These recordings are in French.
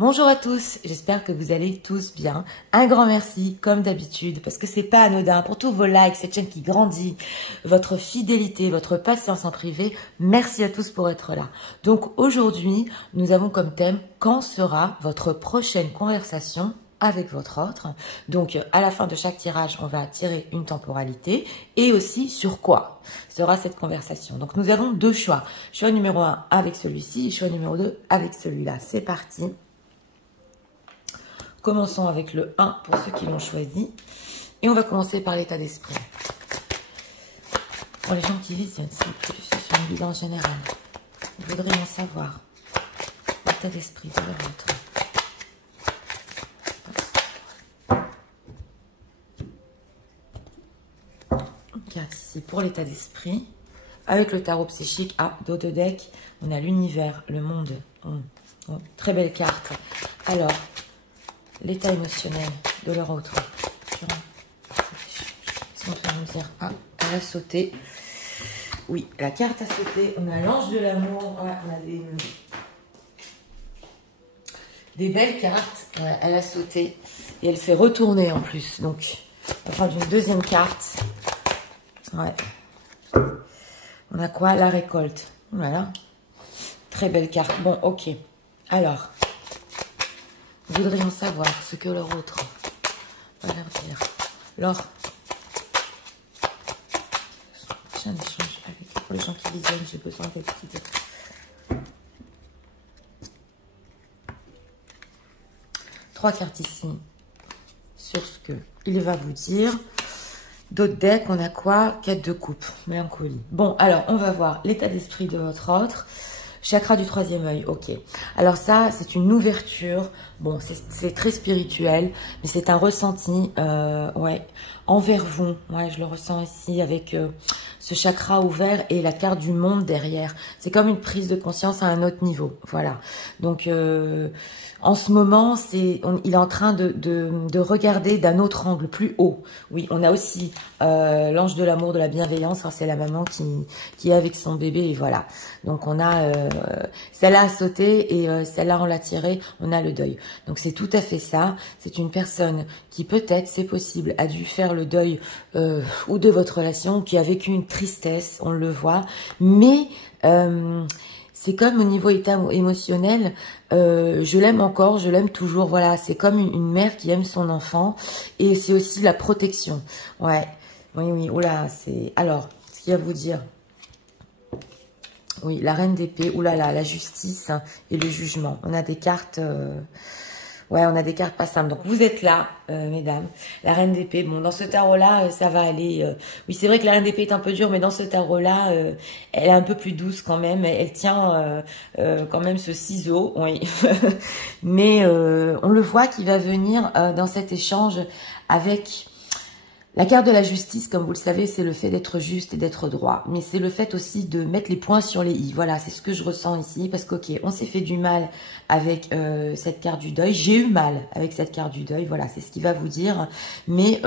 Bonjour à tous, j'espère que vous allez tous bien. Un grand merci, comme d'habitude, parce que c'est pas anodin pour tous vos likes, cette chaîne qui grandit, votre fidélité, votre patience en privé. Merci à tous pour être là. Donc aujourd'hui, nous avons comme thème « Quand sera votre prochaine conversation avec votre autre ?» Donc à la fin de chaque tirage, on va tirer une temporalité et aussi sur quoi sera cette conversation. Donc nous avons deux choix. Choix numéro 1 avec celui-ci, choix numéro 2 avec celui-là. C'est parti. Commençons avec le 1 pour ceux qui l'ont choisi. Et on va commencer par l'état d'esprit. Pour les gens qui visionnent, c'est plus sur une bilan général. Vous voudriez en savoir l'état d'esprit de l'autre. On regarde ici pour l'état d'esprit. Avec le tarot psychique à dos de deck, on a l'univers, le monde. Très belle carte. Alors, l'état émotionnel de leur autre. Ils sont en train de me dire, ah, elle a sauté. Oui, la carte a sauté. On a l'ange de l'amour. Ouais, on a des belles cartes. Ouais, elle a sauté. Et elle s'est retournée en plus. Donc, on va prendre une deuxième carte. Ouais. On a quoi? La récolte. Voilà. Très belle carte. Bon, ok. Alors, vous voudriez en savoir ce que leur autre va leur dire. Alors, j'ai un échange avec pour les gens qui visionnent, j'ai besoin d'être guidée. Trois cartes ici sur ce que il va vous dire. D'autres decks, on a quoi? 4 de coupe, mélancolie. Bon, alors, on va voir l'état d'esprit de votre autre. Chakra du troisième œil, ok. Alors ça, c'est une ouverture. Bon, c'est très spirituel, mais c'est un ressenti, ouais, envers vous. Ouais, je le ressens ici avec ce chakra ouvert et la carte du monde derrière. C'est comme une prise de conscience à un autre niveau, voilà. Donc, en ce moment, il est en train de regarder d'un autre angle, plus haut. Oui, on a aussi l'ange de l'amour, de la bienveillance. C'est la maman qui est avec son bébé, et voilà. Donc, on a celle-là a sauté et celle-là, on l'a tirée. On a le deuil. Donc, c'est tout à fait ça. C'est une personne qui, peut-être, c'est possible, a dû faire le deuil ou de votre relation, qui a vécu une tristesse, on le voit. Mais c'est comme au niveau état émotionnel, je l'aime encore, je l'aime toujours. Voilà, c'est comme une mère qui aime son enfant. Et c'est aussi la protection. Ouais, oui, oui. Oula, c'est... Alors, ce qu'il y a à vous dire... Oui, la reine d'épée, oulala, la justice hein, et le jugement. On a des cartes, ouais, on a des cartes pas simples. Donc, vous êtes là, mesdames. La reine d'épée, bon, dans ce tarot-là, ça va aller. Oui, c'est vrai que la reine d'épée est un peu dure, mais dans ce tarot-là, elle est un peu plus douce quand même. Elle tient quand même ce ciseau, oui. Mais on le voit qui va venir dans cet échange avec... La carte de la justice, comme vous le savez, c'est le fait d'être juste et d'être droit. Mais c'est le fait aussi de mettre les points sur les i. Voilà, c'est ce que je ressens ici. Parce qu'ok, on s'est fait du mal avec cette carte du deuil. J'ai eu mal avec cette carte du deuil. Voilà, c'est ce qu'il va vous dire. Mais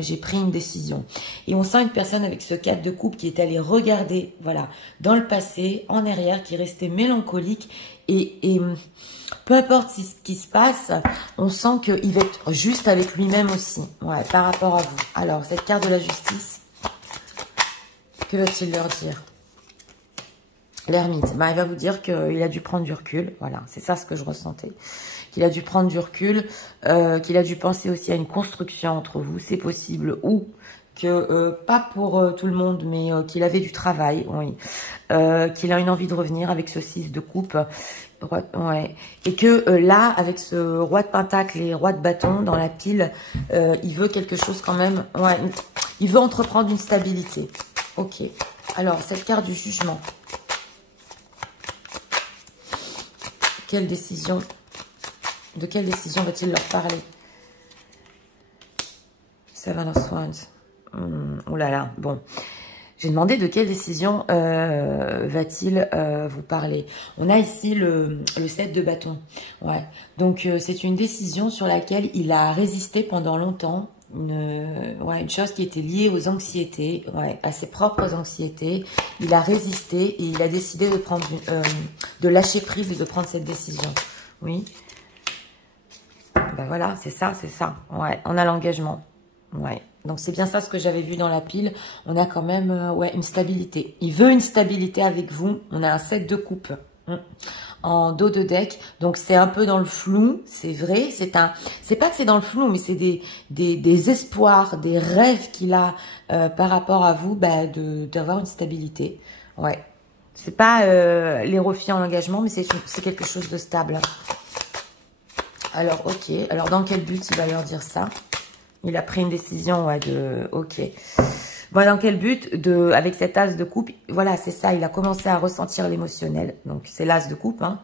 j'ai pris une décision. Et on sent une personne avec ce 4 de coupe qui est allée regarder, voilà, dans le passé, en arrière, qui restait mélancolique. Et peu importe ce qui se passe, on sent qu'il va être juste avec lui-même aussi, ouais, par rapport à vous. Alors, cette carte de la justice, que va-t-il leur dire? L'ermite, bah, il va vous dire qu'il a dû prendre du recul, voilà, c'est ça ce que je ressentais. Qu'il a dû prendre du recul, qu'il a dû penser aussi à une construction entre vous, c'est possible, ou que, pas pour tout le monde, mais qu'il avait du travail, oui, qu'il a une envie de revenir avec ce 6 de coupe, ouais, et que là, avec ce roi de pentacle et roi de bâton dans la pile, il veut quelque chose quand même, ouais, il veut entreprendre une stabilité. Ok, alors, cette carte du jugement, quelle décision, de quelle décision va-t-il leur parler? Seven of Wands. Oh là là, bon. J'ai demandé de quelle décision va-t-il vous parler. On a ici le 7 de bâton. Ouais. Donc, c'est une décision sur laquelle il a résisté pendant longtemps. Une chose qui était liée aux anxiétés, ouais, à ses propres anxiétés. Il a résisté et il a décidé de prendre, de lâcher prise et de prendre cette décision. Oui. ben voilà, c'est ça, c'est ça. Ouais, on a l'engagement. Ouais. Donc, c'est bien ça ce que j'avais vu dans la pile. On a quand même, ouais, une stabilité. Il veut une stabilité avec vous. On a un 7 de coupe en dos de deck. Donc, c'est un peu dans le flou. C'est vrai. C'est pas que c'est dans le flou, mais c'est des espoirs, des rêves qu'il a par rapport à vous, bah, d'avoir une stabilité. Ouais. C'est pas les refus en engagement, mais c'est quelque chose de stable. Alors, ok. Alors, dans quel but il va leur dire ça? Il a pris une décision, ouais, ok. Bon, dans quel but avec cet as de coupe, voilà, c'est ça, il a commencé à ressentir l'émotionnel. Donc, c'est l'as de coupe, hein.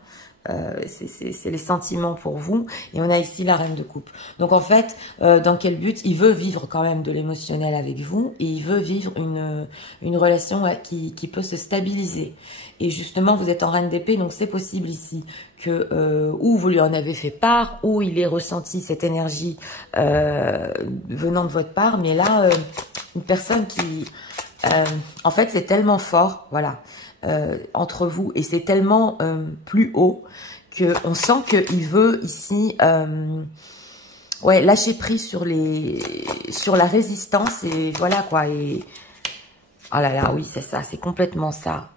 C'est les sentiments pour vous. Et on a ici la reine de coupe. Donc, en fait, dans quel but? Il veut vivre quand même de l'émotionnel avec vous. Et il veut vivre une relation, ouais, qui peut se stabiliser. Et justement, vous êtes en reine d'épée, donc c'est possible ici que ou vous lui en avez fait part, ou il ait ressenti cette énergie venant de votre part. Mais là, une personne qui... en fait, c'est tellement fort, voilà, entre vous, et c'est tellement plus haut qu'on sent qu'il veut ici... ouais, lâcher prise sur la résistance, et voilà quoi. Et oh là là, oui, c'est ça, c'est complètement ça.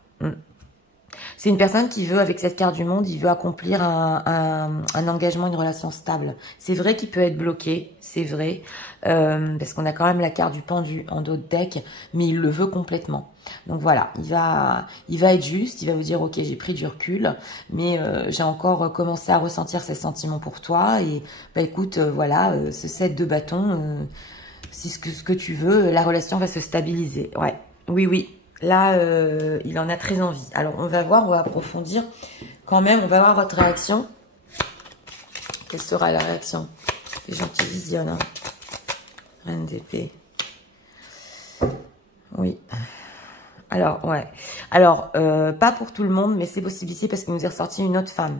C'est une personne qui veut, avec cette carte du monde, il veut accomplir un engagement, une relation stable. C'est vrai qu'il peut être bloqué, c'est vrai, parce qu'on a quand même la carte du pendu en dos de deck, mais il le veut complètement. Donc voilà, il va être juste, il va vous dire, ok, j'ai pris du recul, mais j'ai encore commencé à ressentir ces sentiments pour toi, et bah écoute, voilà, ce 7 de bâton, si ce que tu veux, la relation va se stabiliser. Ouais, oui, oui. Là, il en a très envie. Alors, on va voir, on va approfondir. Quand même, on va voir votre réaction. Quelle sera la réaction des gens qui visionnent, hein. Reine d'épée. Oui. Alors, ouais. Alors, pas pour tout le monde, mais c'est possible ici parce qu'il nous est ressorti une autre femme.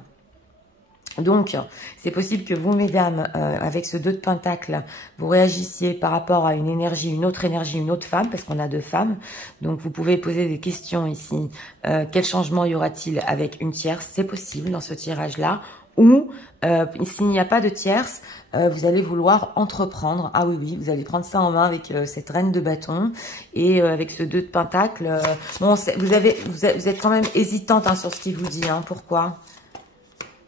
Donc, c'est possible que vous, mesdames, avec ce 2 de Pentacle, vous réagissiez par rapport à une énergie, une autre femme, parce qu'on a 2 femmes. Donc, vous pouvez poser des questions ici. Quel changement y aura-t-il avec une tierce? C'est possible dans ce tirage-là. Ou, s'il n'y a pas de tierce, vous allez vouloir entreprendre. Ah oui, oui, vous allez prendre ça en main avec cette reine de bâton. Et avec ce 2 de Pentacle, bon, vous êtes quand même hésitante, hein, sur ce qu'il vous dit. Hein. Pourquoi ?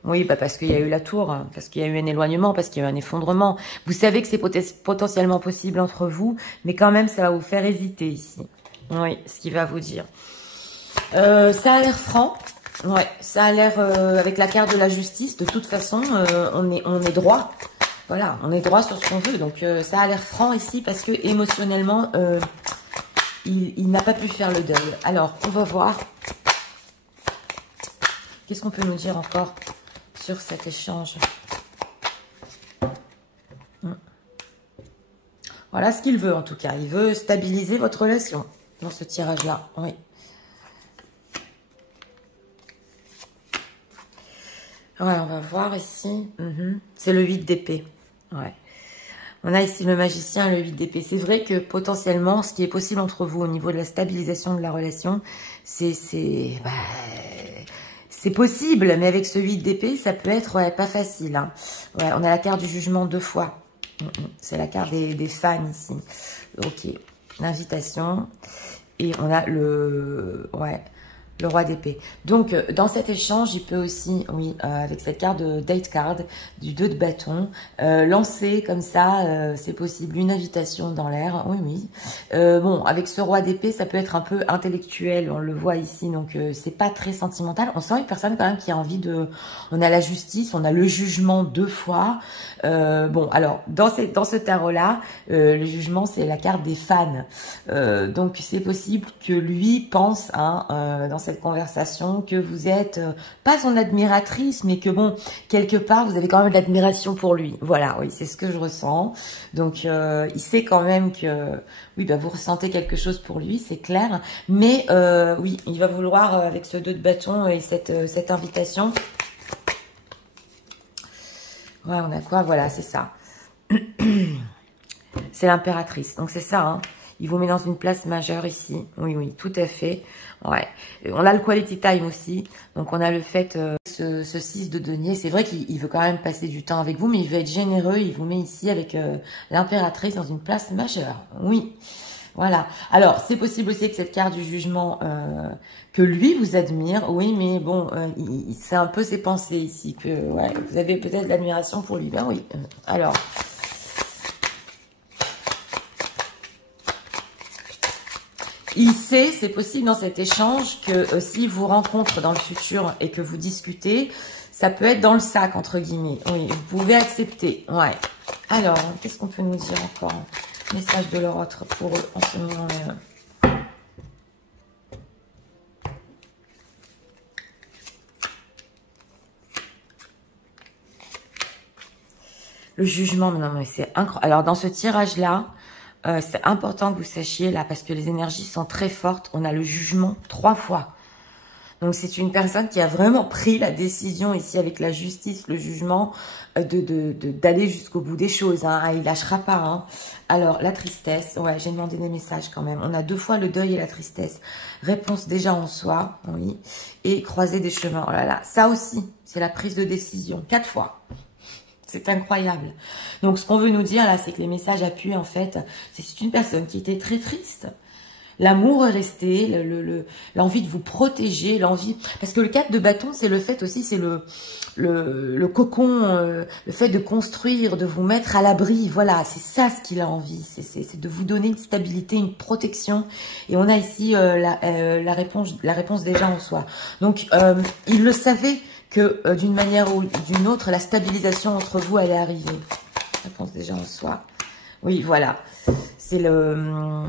Oui, bah parce qu'il y a eu la tour, parce qu'il y a eu un éloignement, parce qu'il y a eu un effondrement. Vous savez que c'est potentiellement possible entre vous, mais quand même, ça va vous faire hésiter ici. Oui, ce qu'il va vous dire. Ça a l'air franc. Ouais, ça a l'air avec la carte de la justice. De toute façon, on est droit. Voilà, on est droit sur ce qu'on veut. Donc, ça a l'air franc ici parce que émotionnellement, il n'a pas pu faire le deuil. Alors, on va voir. Qu'est-ce qu'on peut nous dire encore sur cet échange? Voilà ce qu'il veut en tout cas. Il veut stabiliser votre relation dans ce tirage-là. Oui. Ouais, on va voir ici. C'est le 8 d'épée. Ouais. On a ici le magicien et le 8 d'épée. C'est vrai que potentiellement, ce qui est possible entre vous au niveau de la stabilisation de la relation, c'est possible, mais avec ce 8 d'épée, ça peut être pas facile. Hein. Ouais, on a la carte du jugement 2 fois. C'est la carte des fans ici. Ok, l'invitation. Et on a le roi d'épée. Donc, dans cet échange, il peut aussi, oui, avec cette carte de date card, du 2 de bâton, lancer comme ça, c'est possible, une invitation dans l'air. Oui, oui. Bon, avec ce roi d'épée, ça peut être un peu intellectuel, on le voit ici, donc c'est pas très sentimental. On sent une personne quand même qui a envie de... On a la justice, on a le jugement 2 fois. Bon, alors, dans ce tarot-là, le jugement, c'est la carte des fans. Donc, c'est possible que lui pense, hein, dans cette conversation, que vous êtes pas son admiratrice, mais que bon, quelque part, vous avez quand même de l'admiration pour lui. Voilà, oui, c'est ce que je ressens. Donc, il sait quand même que, oui, bah, vous ressentez quelque chose pour lui, c'est clair. Mais, oui, il va vouloir, avec ce 2 de bâton et cette invitation. Ouais, on a quoi? Voilà, c'est ça. C'est l'impératrice. Donc, c'est ça, hein. Il vous met dans une place majeure ici. Oui, oui, tout à fait. Ouais. On a le quality time aussi. Donc, on a le fait, ce 6 de denier. C'est vrai qu'il veut quand même passer du temps avec vous, mais il veut être généreux. Il vous met ici avec l'impératrice dans une place majeure. Oui, voilà. Alors, c'est possible aussi que cette carte du jugement, que lui vous admire. Oui, mais bon, c'est un peu ses pensées ici. Que ouais, vous avez peut-être de l'admiration pour lui. Ben oui. Alors... il sait, c'est possible dans cet échange, que s'il vous rencontre dans le futur et que vous discutez, ça peut être dans le sac, entre guillemets. Oui, vous pouvez accepter. Ouais. Alors, qu'est-ce qu'on peut nous dire encore? Message de leur autre pour eux en ce moment-là. Le jugement, non, mais c'est incroyable. Alors, dans ce tirage-là, c'est important que vous sachiez là, parce que les énergies sont très fortes. On a le jugement 3 fois. Donc, c'est une personne qui a vraiment pris la décision ici avec la justice, le jugement, d'aller jusqu'au bout des choses. Hein. Il lâchera pas. Hein. Alors, la tristesse. Ouais, j'ai demandé des messages quand même. On a 2 fois le deuil et la tristesse. Réponse déjà en soi. Oui. Et croiser des chemins. Oh là là. Ça aussi, c'est la prise de décision. 4 fois. C'est incroyable. Donc, ce qu'on veut nous dire là, c'est que les messages appuient en fait. C'est une personne qui était très triste. L'amour est resté, l'envie de vous protéger, l'envie... Parce que le 4 de bâton, c'est le fait aussi, c'est le cocon, le fait de construire, de vous mettre à l'abri. Voilà, c'est ça ce qu'il a envie. C'est de vous donner une stabilité, une protection. Et on a ici la réponse déjà en soi. Donc, il le savait que d'une manière ou d'une autre, la stabilisation entre vous allait arriver. Réponse déjà en soi. Oui, voilà. C'est le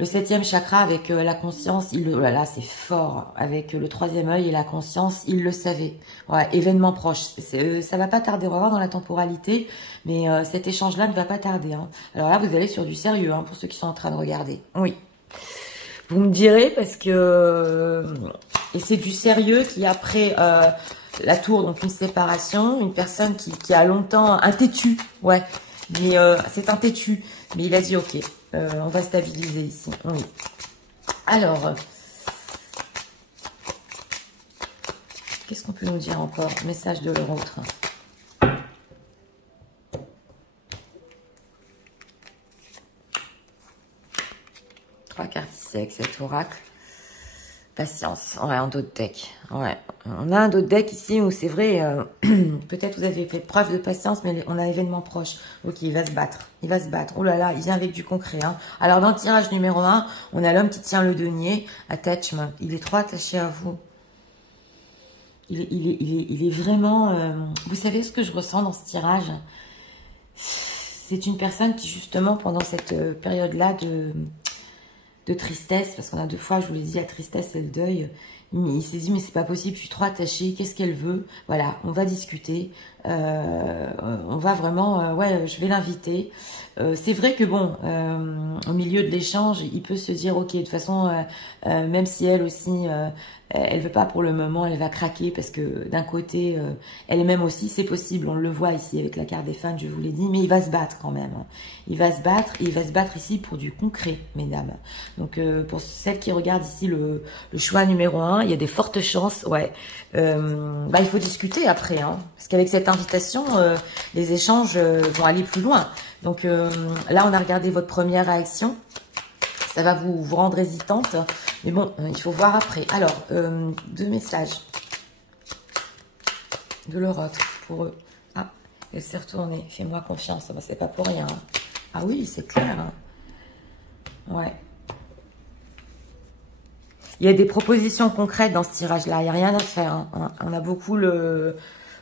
7e chakra avec la conscience. Oh là là, c'est fort. Avec le 3e œil et la conscience, il le savait. Ouais, événement proche. Ça va pas tarder. On va voir dans la temporalité. Mais cet échange-là ne va pas tarder. Hein. Alors là, vous allez sur du sérieux, hein, pour ceux qui sont en train de regarder. Oui. Vous me direz, parce que... et c'est du sérieux qui, après la tour, donc une séparation, une personne qui a longtemps... un têtu, ouais. Mais c'est un têtu. Mais il a dit, ok, on va stabiliser ici. Oui. Alors, qu'est-ce qu'on peut nous dire encore? Message de leur autre. Trois cartes ici avec cet oracle. Patience. Ouais, un dos de deck. Ouais. On a un dos de deck ici où c'est vrai, peut-être vous avez fait preuve de patience, mais on a événement proche. Ok, il va se battre. Il va se battre. Oh là là, il vient avec du concret. Hein. Alors, dans le tirage numéro 1, on a l'homme qui tient le denier. Attachment. Il est trop attaché à vous. Il est vraiment... vous savez ce que je ressens dans ce tirage? C'est une personne qui, justement, pendant cette période-là de tristesse, parce qu'on a 2 fois, je vous l'ai dit, la tristesse et le deuil. Il s'est dit, mais c'est pas possible, je suis trop attachée, qu'est-ce qu'elle veut? Voilà, on va discuter, on va vraiment, ouais, je vais l'inviter. C'est vrai que bon, au milieu de l'échange, il peut se dire, ok, de toute façon, même si elle aussi, elle veut pas pour le moment, elle va craquer parce que d'un côté, elle est même aussi, c'est possible, on le voit ici avec la carte des fans, je vous l'ai dit, mais il va se battre quand même. Il va se battre, et il va se battre ici pour du concret, mesdames. Donc, pour celles qui regardent ici le choix numéro 1, il y a des fortes chances, ouais. Bah, il faut discuter après, hein, parce qu'avec cette invitation, les échanges vont aller plus loin. Donc là, on a regardé votre première réaction. Ça va vous rendre hésitante. Mais bon, il faut voir après. Alors, 2 messages de leur autre pour eux. Ah, elle s'est retournée. Fais-moi confiance. Bah, c'est pas pour rien. Hein. Ah oui, c'est clair. Hein. Ouais. Il y a des propositions concrètes dans ce tirage-là. Il n'y a rien à faire. Hein. On a beaucoup le...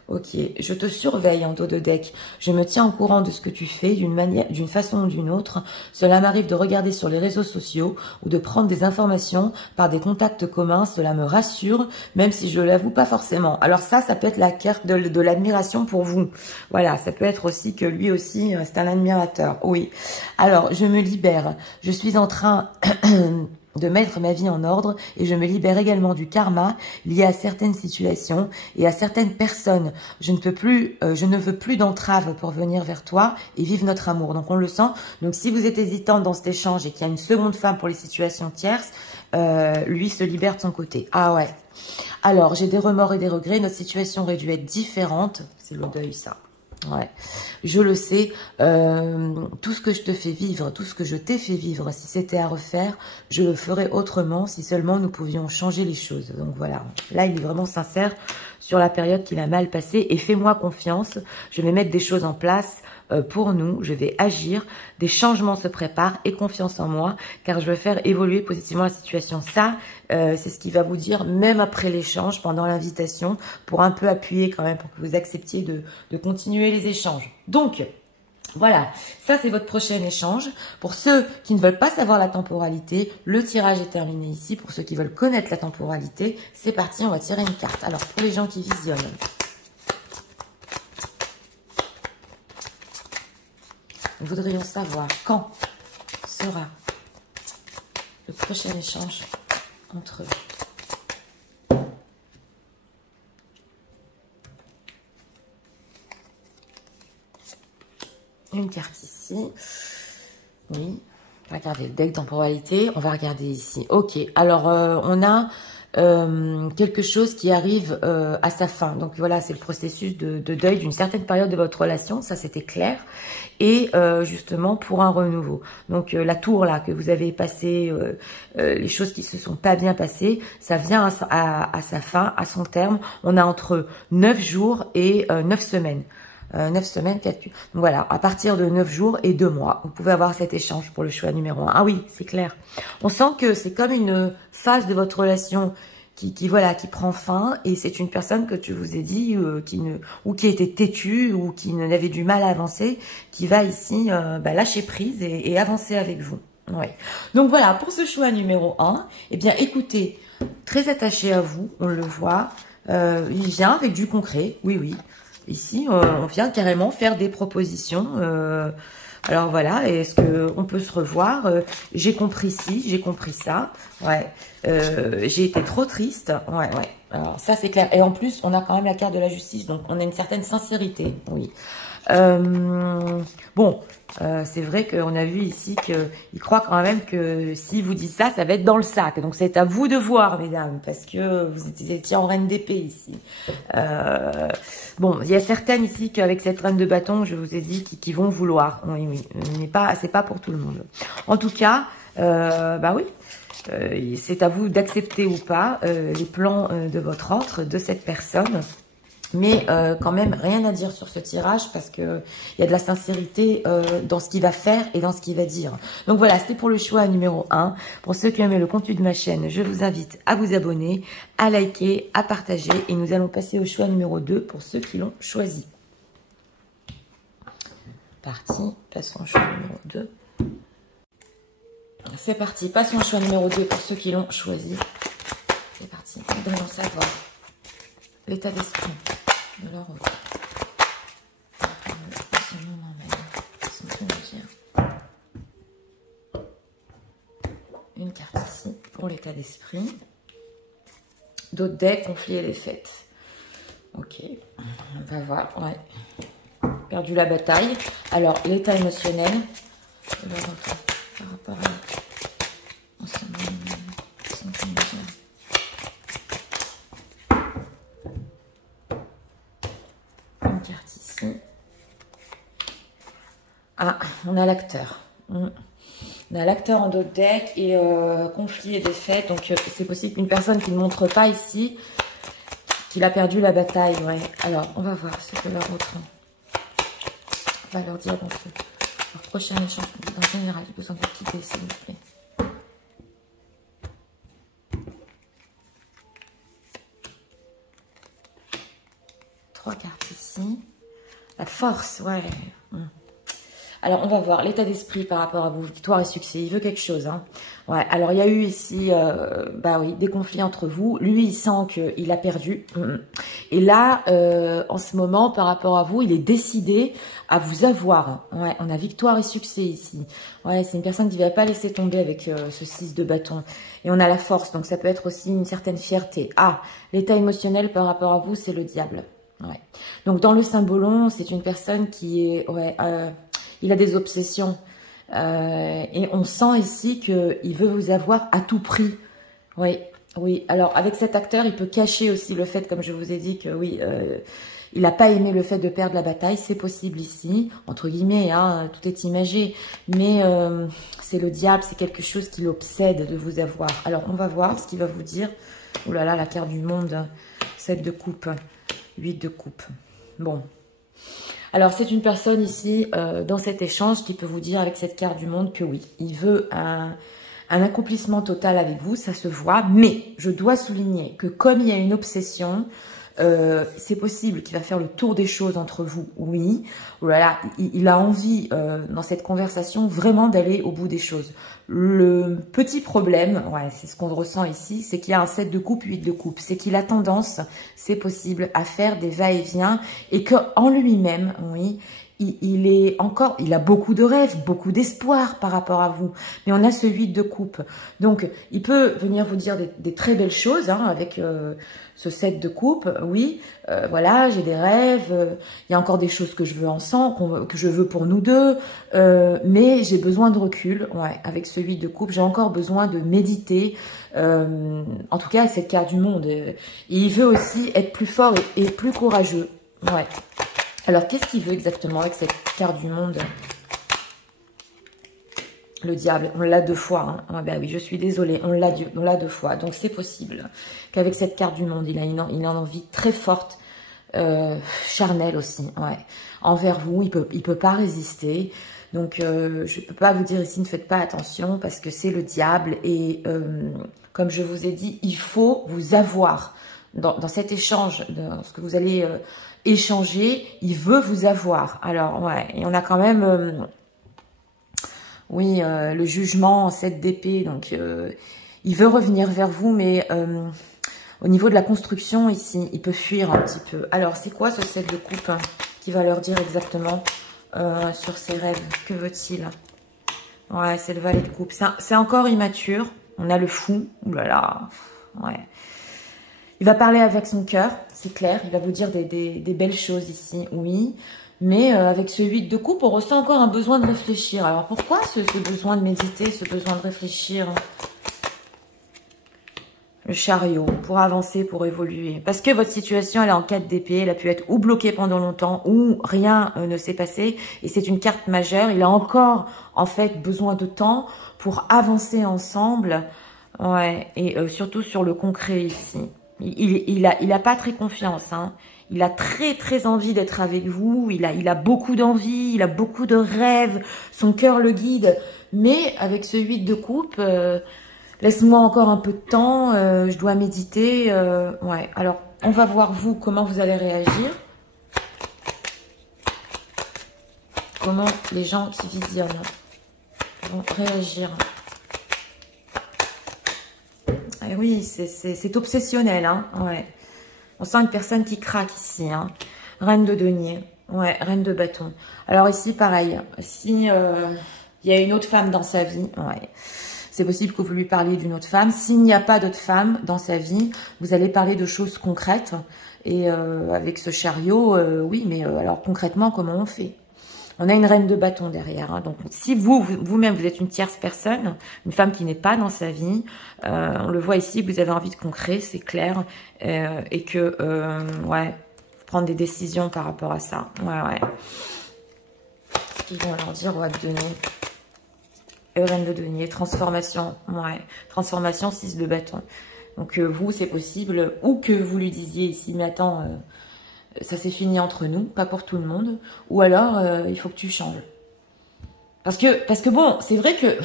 Ok, je te surveille en dos de deck. Je me tiens au courant de ce que tu fais d'une façon ou d'une autre. Cela m'arrive de regarder sur les réseaux sociaux ou de prendre des informations par des contacts communs. Cela me rassure, même si je l'avoue pas forcément. Alors ça peut être la carte de l'admiration pour vous. Voilà, ça peut être aussi que lui aussi, c'est un admirateur. Oui. Alors, je me libère. Je suis en train... de mettre ma vie en ordre et je me libère également du karma lié à certaines situations et à certaines personnes. Je ne veux plus d'entrave pour venir vers toi et vivre notre amour. Donc on le sent. Donc si vous êtes hésitante dans cet échange et qu'il y a une seconde femme pour les situations tierces, lui se libère de son côté. Ah ouais, Alors, j'ai des remords et des regrets. Notre situation aurait dû être différente. C'est le deuil, ça. Ouais, je le sais, tout ce que je te fais vivre, tout ce que je t'ai fait vivre, si c'était à refaire, je le ferais autrement si seulement nous pouvions changer les choses. Donc voilà, là il est vraiment sincère sur la période qu'il a mal passée et fais-moi confiance, je vais mettre des choses en place pour nous, je vais agir, des changements se préparent et confiance en moi car je veux faire évoluer positivement la situation. Ça, c'est ce qu'il va vous dire même après l'échange, pendant l'invitation, pour un peu appuyer quand même, pour que vous acceptiez de continuer les échanges. Donc, voilà, ça c'est votre prochain échange. Pour ceux qui ne veulent pas savoir la temporalité, le tirage est terminé ici. Pour ceux qui veulent connaître la temporalité, c'est parti, on va tirer une carte. Alors, pour les gens qui visionnent, nous voudrions savoir quand sera le prochain échange entre eux. Une carte ici. Oui. Regardez le deck temporalité. On va regarder ici. Ok. Alors, on a quelque chose qui arrive à sa fin. Donc, voilà, c'est le processus de deuil d'une certaine période de votre relation. Ça, c'était clair. Et justement, pour un renouveau. Donc, la tour, là, que vous avez passé, les choses qui se sont pas bien passées, ça vient à sa fin, à son terme. On a entre 9 jours et 9 semaines. 9 semaines, 4. Donc voilà, à partir de 9 jours et 2 mois, vous pouvez avoir cet échange pour le choix numéro 1. Ah oui, c'est clair. On sent que c'est comme une phase de votre relation qui prend fin et c'est une personne que tu vous ai dit qui était têtue ou qui avait du mal à avancer, qui va ici lâcher prise et avancer avec vous. Ouais. Donc voilà, pour ce choix numéro 1, eh bien écoutez, très attaché à vous, on le voit, il vient avec du concret, oui, oui. Ici, on vient carrément faire des propositions. Alors voilà, est-ce qu'on peut se revoir? J'ai compris ci, j'ai compris ça. Ouais, j'ai été trop triste. Ouais, ouais. Alors ça, c'est clair. Et en plus, on a quand même la carte de la justice, donc on a une certaine sincérité. Oui. Bon, c'est vrai qu'on a vu ici qu'il croit quand même que si vous dites ça, ça va être dans le sac. Donc c'est à vous de voir, mesdames, parce que vous étiez en reine d'épée ici. Bon, il y a certaines ici qu'avec cette reine de bâton, je vous ai dit, qui vont vouloir. Oui, oui, c'est pas pour tout le monde. En tout cas, bah oui. C'est à vous d'accepter ou pas les plans de votre ordre, de cette personne. Mais quand même, rien à dire sur ce tirage parce que il y a de la sincérité dans ce qu'il va faire et dans ce qu'il va dire. Donc voilà, c'était pour le choix numéro 1. Pour ceux qui aiment le contenu de ma chaîne, je vous invite à vous abonner, à liker, à partager. Et nous allons passer au choix numéro 2 pour ceux qui l'ont choisi. Parti, passons au choix numéro 2. C'est parti, passons au choix numéro 2 pour ceux qui l'ont choisi. C'est parti, nous allons savoir l'état d'esprit de leur autre. Une carte ici pour l'état d'esprit. D'autres decks, conflits et défaites. Ok, on va voir. Ouais. Perdu la bataille. Alors, l'état émotionnel de leur autre par rapport à carte ici. Ah, on a l'acteur. On a l'acteur en d'autres decks et conflit et défaite. Donc, c'est possible qu'une personne qui ne montre pas ici, qu'il a perdu la bataille. Ouais. Alors, on va voir ce que leur autre va leur dire dans leur prochain échange. En général, j'ai besoin de quitter, s'il vous plaît. Trois cartes ici. La force, ouais. Alors, on va voir l'état d'esprit par rapport à vous. Victoire et succès. Il veut quelque chose. Hein. Ouais. Alors, il y a eu ici bah oui, des conflits entre vous. Lui, il sent qu'il a perdu. Et là, en ce moment, par rapport à vous, il est décidé à vous avoir. Ouais, on a victoire et succès ici. Ouais, c'est une personne qui ne va pas laisser tomber avec ce 6 de bâton. Et on a la force. Donc, ça peut être aussi une certaine fierté. Ah, l'état émotionnel par rapport à vous, c'est le diable. Ouais. Donc, dans le symbolon, c'est une personne qui est... Ouais, il a des obsessions. Et on sent ici qu'il veut vous avoir à tout prix. Oui. Oui, alors avec cet acteur, il peut cacher aussi le fait, comme je vous ai dit, que oui, il n'a pas aimé le fait de perdre la bataille. C'est possible ici, entre guillemets, hein, tout est imagé. Mais c'est le diable, c'est quelque chose qui l'obsède de vous avoir. Alors, on va voir ce qu'il va vous dire. Oh là là, la carte du monde, 7 de coupe, 8 de coupe. Bon. Alors, c'est une personne ici, dans cet échange, qui peut vous dire avec cette carte du monde que oui, il veut un accomplissement total avec vous, ça se voit. Mais je dois souligner que comme il y a une obsession, c'est possible qu'il va faire le tour des choses entre vous, oui. Oh là là, il a envie, dans cette conversation, vraiment d'aller au bout des choses. Le petit problème, ouais, c'est ce qu'on ressent ici, c'est qu'il y a un 7 de coupe, 8 de coupe. C'est qu'il a tendance, c'est possible, à faire des va-et-vient et qu'en lui-même, oui, il a beaucoup de rêves, beaucoup d'espoir par rapport à vous. Mais on a ce 8 de coupe. Donc, il peut venir vous dire des très belles choses, hein, avec ce 7 de coupe. Oui, voilà, j'ai des rêves, il y a encore des choses que je veux ensemble, que je veux pour nous deux, mais j'ai besoin de recul. Ouais, avec ce 8 de coupe, j'ai encore besoin de méditer. En tout cas, cette carte du monde. Il veut aussi être plus fort et plus courageux. Ouais. Alors, qu'est-ce qu'il veut exactement avec cette carte du monde? Le diable, on l'a 2 fois. Hein. Ah ben oui, je suis désolée, on l'a 2 fois. Donc, c'est possible qu'avec cette carte du monde, il a une envie très forte, charnelle aussi, ouais, envers vous. Il peut pas résister. Donc, je peux pas vous dire ici, ne faites pas attention parce que c'est le diable. Et comme je vous ai dit, il faut vous avoir dans cet échange, dans ce que vous allez... échanger, il veut vous avoir. Alors, ouais, et on a quand même, oui, le jugement en 7 d'épée, donc il veut revenir vers vous, mais au niveau de la construction, ici, il peut fuir un petit peu. Alors, c'est quoi ce 7 de coupe hein, qui va leur dire exactement sur ses rêves? Que veut-il? Ouais, c'est le valet de coupe. C'est encore immature. On a le fou. Ouh là là, ouais. Il va parler avec son cœur, c'est clair. Il va vous dire des belles choses ici, oui. Mais avec ce 8 de coupe, on ressent encore un besoin de réfléchir. Alors pourquoi ce besoin de méditer, ce besoin de réfléchir? Le chariot, pour avancer, pour évoluer. Parce que votre situation, elle est en 4 d'épée. Elle a pu être ou bloquée pendant longtemps, ou rien ne s'est passé. Et c'est une carte majeure. Il a encore, en fait, besoin de temps pour avancer ensemble. Ouais, et surtout sur le concret ici. Il a pas très confiance, hein. Il a très envie d'être avec vous. Il a beaucoup d'envie, il a beaucoup de rêves. Son cœur le guide. Mais avec ce 8 de coupe, laisse-moi encore un peu de temps. Je dois méditer. Ouais. Alors, on va voir vous comment vous allez réagir. Comment les gens qui visionnent vont réagir. Et oui, c'est obsessionnel, hein. Ouais. On sent une personne qui craque ici, hein. Reine de denier. Ouais, reine de bâton. Alors ici, pareil. Si il y a une autre femme dans sa vie, ouais, c'est possible que vous lui parliez d'une autre femme. S'il n'y a pas d'autre femme dans sa vie, vous allez parler de choses concrètes. Et avec ce chariot, oui, mais alors concrètement, comment on fait? On a une reine de bâton derrière. Hein. Donc, si vous-même, vous êtes une tierce personne, une femme qui n'est pas dans sa vie, on le voit ici, vous avez envie de concret, c'est clair. Et que, ouais, prendre des décisions par rapport à ça. Ouais. Ce qu'ils vont leur dire, roi de denier. Reine de denier, transformation. Ouais, transformation, 6 de bâton. Donc, vous, c'est possible. Ou que vous lui disiez ici, mais attends... ça s'est fini entre nous, pas pour tout le monde. Ou alors, il faut que tu changes. Parce que bon, c'est vrai que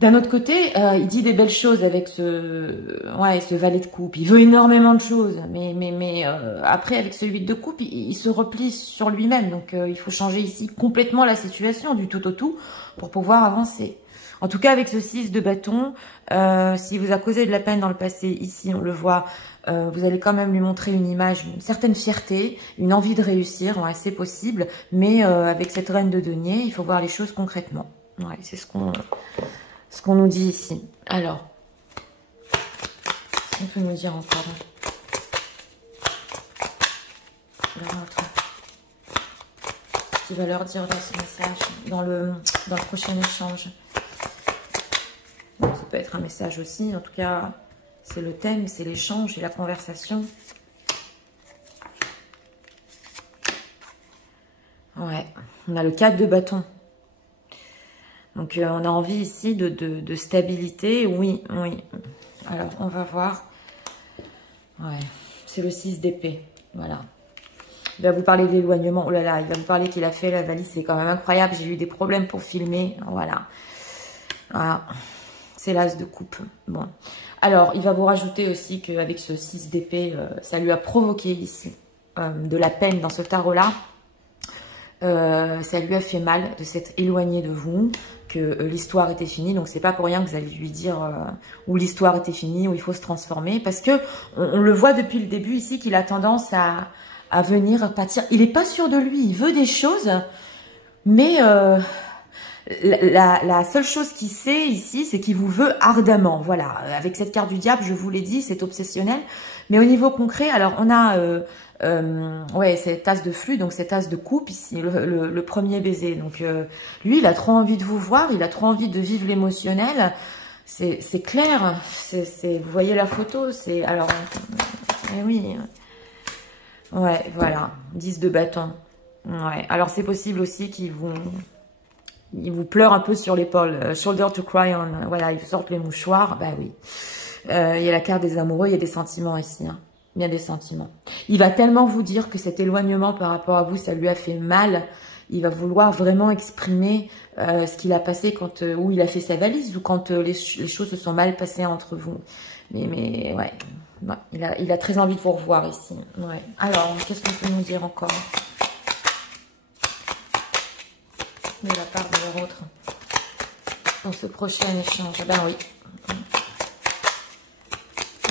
d'un autre côté, il dit des belles choses avec ce valet de coupe. Il veut énormément de choses. Mais après, avec ce 8 de coupe, il se replie sur lui-même. Donc, il faut changer ici complètement la situation du tout au tout pour pouvoir avancer. En tout cas, avec ce 6 de bâton, s'il vous a causé de la peine dans le passé, ici, on le voit, vous allez quand même lui montrer une image, une certaine fierté, une envie de réussir, ouais, c'est possible. Mais avec cette reine de denier, il faut voir les choses concrètement. Ouais, c'est ce qu'on nous dit ici. Alors, qu'est-ce qu'on peut nous dire encore? Ce qu'il va leur dire dans ce message, dans le prochain échange. Bon, ça peut être un message aussi, en tout cas, C'est le thème, c'est l'échange et la conversation. Ouais, on a le 4 de bâton. Donc, on a envie ici de stabilité. Oui, oui. Alors, on va voir. Ouais, c'est le 6 d'épée. Voilà. Il va vous parler de l'éloignement. Oh là là, il va vous parler qu'il a fait la valise. C'est quand même incroyable. J'ai eu des problèmes pour filmer. Voilà. Voilà. C'est l'as de coupe. Bon. Alors, il va vous rajouter aussi qu'avec ce 6 d'épée, ça lui a provoqué ici de la peine dans ce tarot-là. Ça lui a fait mal de s'être éloigné de vous, que l'histoire était finie. Donc, c'est pas pour rien que vous allez lui dire où l'histoire était finie, où il faut se transformer. Parce que on le voit depuis le début ici qu'il a tendance à venir partir. Il n'est pas sûr de lui, il veut des choses, mais la seule chose qu'il sait ici, c'est qu'il vous veut ardemment. Voilà, avec cette carte du diable, je vous l'ai dit, c'est obsessionnel. Mais au niveau concret, alors on a ouais, cette as de flux, donc cette as de coupe ici, le premier baiser. Donc lui, il a trop envie de vous voir, il a trop envie de vivre l'émotionnel. C'est clair, vous voyez la photo, c'est alors, oui, ouais, voilà, 10 de bâton. Ouais, alors c'est possible aussi qu'il vous pleure un peu sur l'épaule, shoulder to cry on, voilà, il vous sortent les mouchoirs, bah oui. Il y a la carte des amoureux, il y a des sentiments ici, hein. Il y a des sentiments. Il va tellement vous dire que cet éloignement par rapport à vous, ça lui a fait mal. Il va vouloir vraiment exprimer ce qu'il a passé quand où il a fait sa valise ou quand les choses se sont mal passées entre vous. Mais ouais, ouais, il a très envie de vous revoir ici. Ouais. Alors, qu'est-ce qu'on peut nous dire encore de la part de leur autre dans ce prochain échange? Ben oui.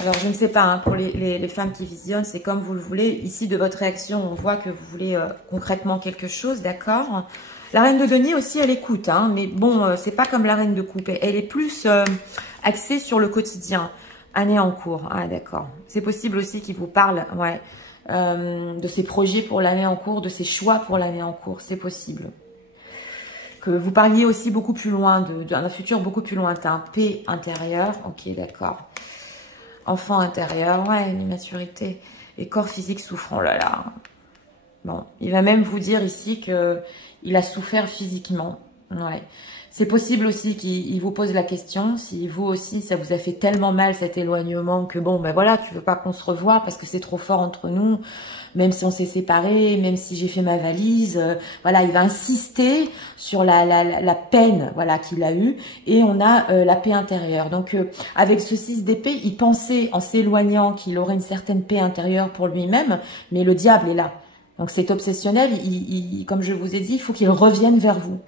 Alors, je ne sais pas, hein, pour les femmes qui visionnent, c'est comme vous le voulez. Ici, de votre réaction, on voit que vous voulez concrètement quelque chose, d'accord? La reine de denier aussi, elle écoute, hein, mais bon, c'est pas comme la reine de coupe. Elle est plus axée sur le quotidien. Année en cours, ah d'accord. C'est possible aussi qu'il vous parle, ouais, de ses projets pour l'année en cours, de ses choix pour l'année en cours, c'est possible. Que vous parliez aussi beaucoup plus loin, d'un futur beaucoup plus lointain. Paix intérieure, ok, d'accord. Enfant intérieur, ouais, une immaturité. Et corps physique souffrant, oh là là. Bon, il va même vous dire ici qu'il a souffert physiquement. Ouais. C'est possible aussi qu'il vous pose la question, si vous aussi, ça vous a fait tellement mal cet éloignement que bon, ben voilà, tu veux pas qu'on se revoie parce que c'est trop fort entre nous, même si on s'est séparés, même si j'ai fait ma valise, voilà, il va insister sur la peine, voilà, qu'il a eue, et on a la paix intérieure. Donc, avec ce 6 d'épée, il pensait, en s'éloignant, qu'il aurait une certaine paix intérieure pour lui-même, mais le diable est là. Donc, c'est obsessionnel, comme je vous ai dit, il faut qu'il revienne vers vous.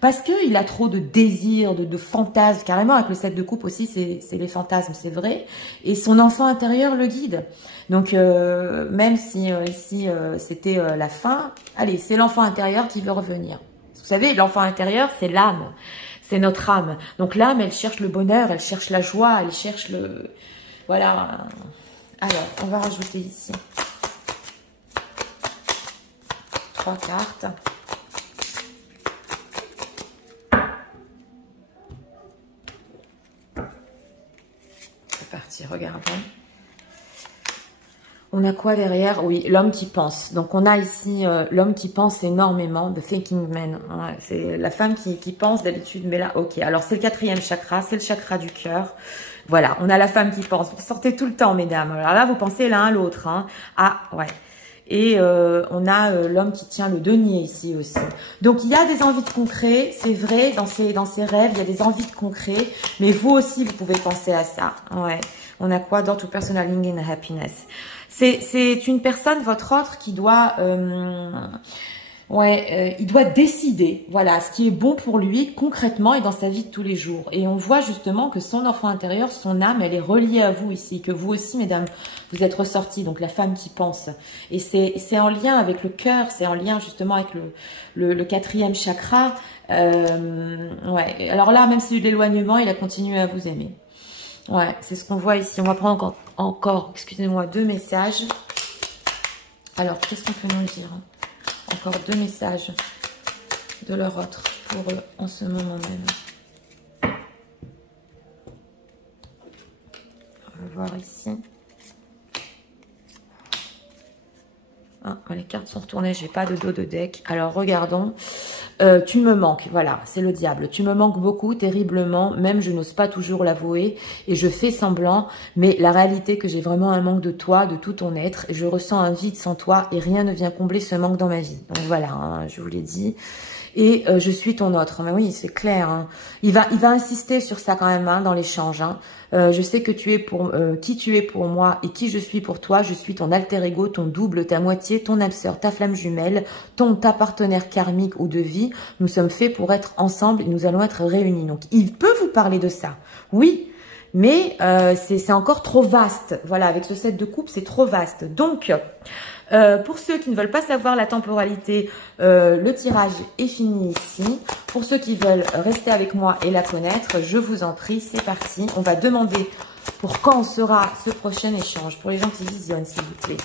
Parce qu'il a trop de désirs, de fantasmes, carrément avec le 7 de coupe aussi, c'est les fantasmes, c'est vrai. Et son enfant intérieur le guide. Donc, même si ici, c'était la fin, allez, c'est l'enfant intérieur qui veut revenir. Vous savez, l'enfant intérieur, c'est l'âme, c'est notre âme. Donc l'âme, elle cherche le bonheur, elle cherche la joie, elle cherche le... Voilà. Alors, on va rajouter ici 3 cartes. Parti, regardons. On a quoi derrière? Oui, l'homme qui pense. Donc, on a ici l'homme qui pense énormément, the thinking man. Ouais, c'est la femme qui pense d'habitude, mais là, ok. Alors, c'est le 4e chakra, c'est le chakra du cœur. Voilà, on a la femme qui pense. Vous sortez tout le temps, mesdames. Alors là, vous pensez l'un à l'autre. Hein. Ah, ouais. Et on a l'homme qui tient le denier ici aussi. Donc, il y a des envies de concret, c'est vrai, dans ces rêves, il y a des envies de concret. Mais vous aussi, vous pouvez penser à ça. Ouais. On a quoi? Door to personal healing and happiness. C'est une personne, votre autre, qui doit... il doit décider, voilà, ce qui est bon pour lui concrètement et dans sa vie de tous les jours. Et on voit justement que son enfant intérieur, son âme, elle est reliée à vous ici, que vous aussi, mesdames, vous êtes ressorties, donc la femme qui pense. Et c'est en lien avec le cœur, c'est en lien justement avec le 4e chakra. Ouais. Alors là, même s'il y a eu de l'éloignement, il a continué à vous aimer. Ouais, c'est ce qu'on voit ici. On va prendre encore excusez-moi, 2 messages. Alors, qu'est-ce qu'on peut nous dire ? Encore 2 messages de leur autre pour eux en ce moment même. On va voir ici. Ah, les cartes sont retournées, j'ai pas de dos de deck. Alors, regardons. Tu me manques, voilà, c'est le diable. Tu me manques beaucoup, terriblement, même je n'ose pas toujours l'avouer et je fais semblant, mais la réalité est que j'ai vraiment un manque de toi, de tout ton être. Et je ressens un vide sans toi et rien ne vient combler ce manque dans ma vie. Donc voilà, hein, je vous l'ai dit. Et je suis ton autre. Mais oui, c'est clair. Hein. Il va insister sur ça quand même hein, dans l'échange. Hein. Je sais que tu es pour qui tu es pour moi et qui je suis pour toi. Je suis ton alter ego, ton double, ta moitié, ton âme sœur, ta flamme jumelle, ta partenaire karmique ou de vie. Nous sommes faits pour être ensemble et nous allons être réunis. Donc, il peut vous parler de ça. Oui, mais c'est encore trop vaste. Voilà, avec ce set de coupe, c'est trop vaste. Donc, pour ceux qui ne veulent pas savoir la temporalité, le tirage est fini ici. Pour ceux qui veulent rester avec moi et la connaître, je vous en prie, c'est parti. On va demander pour quand sera ce prochain échange. Pour les gens qui visionnent, s'il vous plaît.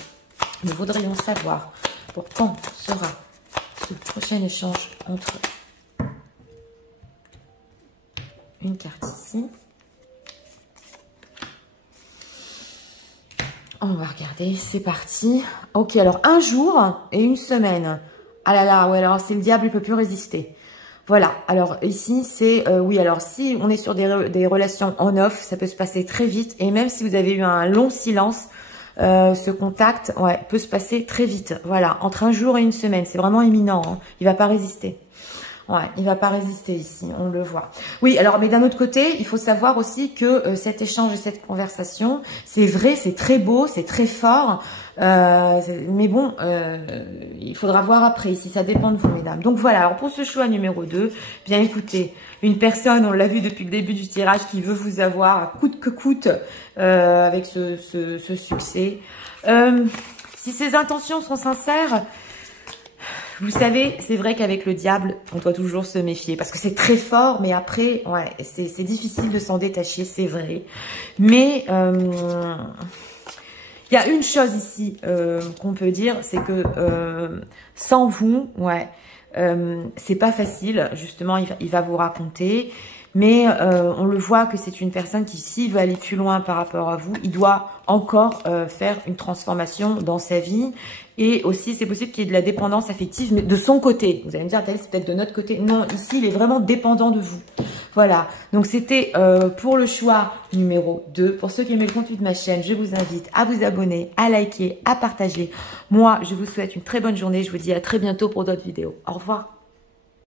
Nous voudrions savoir pour quand sera ce prochain échange entre une carte ici. On va regarder, c'est parti. Ok, alors un jour et une semaine. Ah là là, ouais, alors c'est le diable, il peut plus résister. Voilà, alors ici, c'est... oui, alors si on est sur des relations on-off, ça peut se passer très vite. Et même si vous avez eu un long silence, ce contact ouais, peut se passer très vite. Voilà, entre un jour et une semaine, c'est vraiment imminent. Hein. Il va pas résister. Ouais, il va pas résister ici, on le voit. Oui, alors, mais d'un autre côté, il faut savoir aussi que cet échange et cette conversation, c'est vrai, c'est très beau, c'est très fort. Mais bon, il faudra voir après, ici, ça dépend de vous, mesdames. Donc voilà, alors pour ce choix numéro 2, bien écoutez, une personne, on l'a vu depuis le début du tirage, qui veut vous avoir à coûte que coûte avec ce succès. Si ses intentions sont sincères... Vous savez, c'est vrai qu'avec le diable, on doit toujours se méfier parce que c'est très fort, mais après, ouais, c'est difficile de s'en détacher, c'est vrai. Mais il y a une chose ici qu'on peut dire, c'est que sans vous, ouais, c'est pas facile. Justement, il va vous raconter. Mais on le voit que c'est une personne qui, s'il veut aller plus loin par rapport à vous, il doit encore faire une transformation dans sa vie. Et aussi, c'est possible qu'il y ait de la dépendance affective, mais de son côté. Vous allez me dire, c'est peut-être de notre côté. Non, ici, il est vraiment dépendant de vous. Voilà. Donc, c'était pour le choix numéro 2. Pour ceux qui aiment le contenu de ma chaîne, je vous invite à vous abonner, à liker, à partager. Moi, je vous souhaite une très bonne journée. Je vous dis à très bientôt pour d'autres vidéos. Au revoir.